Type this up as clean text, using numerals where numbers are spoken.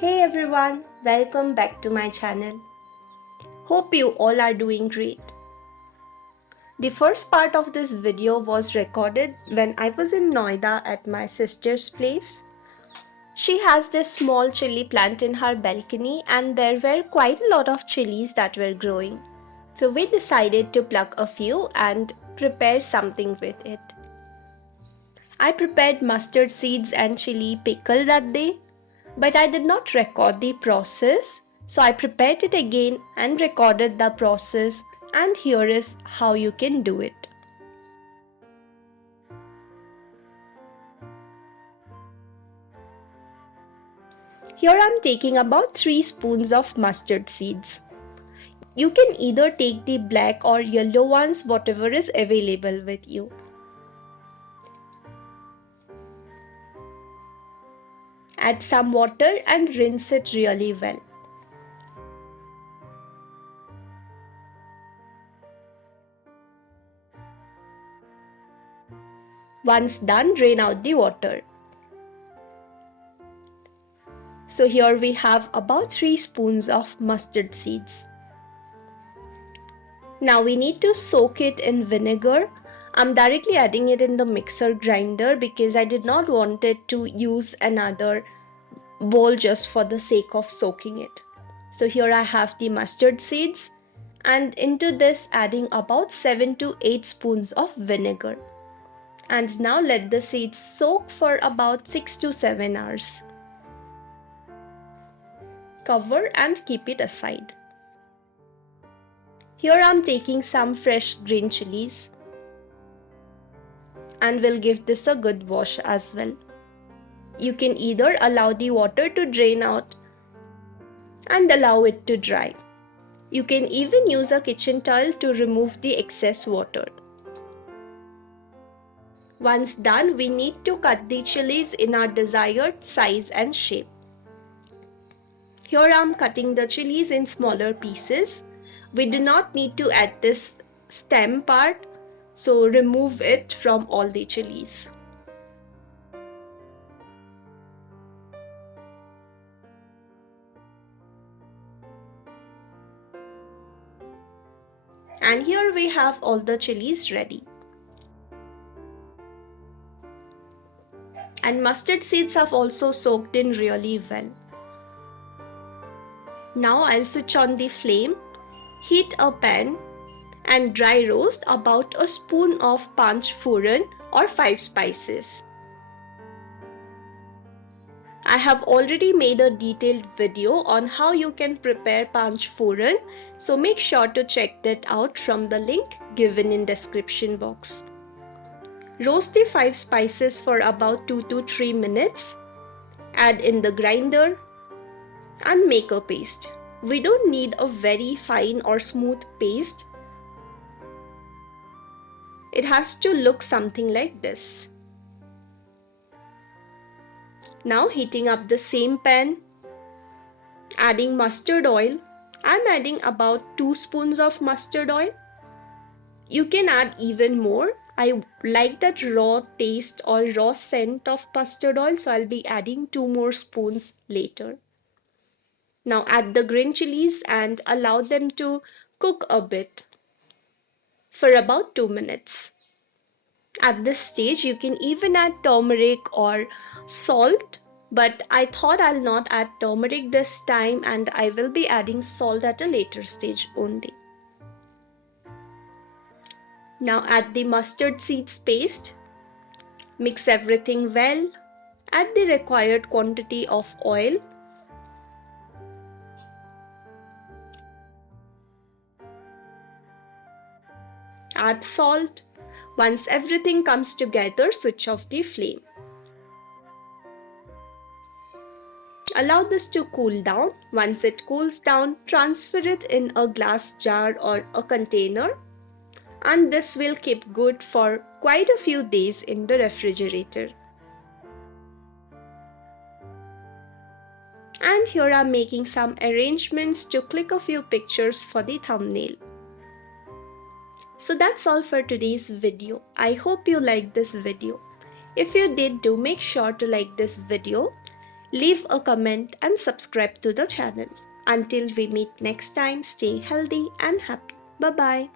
Hey everyone, welcome back to my channel. Hope you all are doing great. The first part of this video was recorded when I was in Noida at my sister's place. She has this small chili plant in her balcony and there were quite a lot of chilies that were growing. So we decided to pluck a few and prepare something with it. I prepared mustard seeds and chili pickle that day, but I did not record the process, so I prepared it again and recorded the process, and here is how you can do it. Here I am taking about 3 spoons of mustard seeds. You can either take the black or yellow ones, whatever is available with you. Add some water and rinse it really well. Once done, drain out the water. So here we have about 3 spoons of mustard seeds. Now we need to soak it in vinegar. I'm directly adding it in the mixer grinder because I did not want it to use another bowl just for the sake of soaking it. So here I have the mustard seeds and into this adding about 7 to 8 spoons of vinegar. And now let the seeds soak for about 6 to 7 hours. Cover and keep it aside. Here I'm taking some fresh green chilies and will give this a good wash as well. You can either allow the water to drain out and allow it to dry. You can even use a kitchen towel to remove the excess water. Once done, we need to cut the chilies in our desired size and shape. Here I am cutting the chilies in smaller pieces. We do not need to add this stem part, so remove it from all the chilies. And here we have all the chilies ready. And mustard seeds have also soaked in really well. Now I'll switch on the flame, heat a pan and dry roast about a spoon of panch phoron or 5 spices. I have already made a detailed video on how you can prepare panch phoron, so make sure to check that out from the link given in description box. Roast the 5 spices for about 2 to 3 minutes. Add in the grinder and make a paste. We don't need a very fine or smooth paste. It has to look something like this. Now heating up the same pan, adding mustard oil. I'm adding about 2 spoons of mustard oil. You can add even more. I like that raw taste or raw scent of mustard oil, so I'll be adding 2 more spoons later. Now add the green chilies and allow them to cook a bit for about 2 minutes. At this stage, you can even add turmeric or salt, but I thought I'll not add turmeric this time and I will be adding salt at a later stage only. Now add the mustard seeds paste. Mix everything well. Add the required quantity of oil. Add salt. Once everything comes together, switch off the flame. Allow this to cool down. Once it cools down, transfer it in a glass jar or a container, and this will keep good for quite a few days in the refrigerator. And here I'm making some arrangements to click a few pictures for the thumbnail. So that's all for today's video. I hope you liked this video. If you did, do make sure to like this video. Leave a comment and subscribe to the channel. Until we meet next time, stay healthy and happy. Bye bye.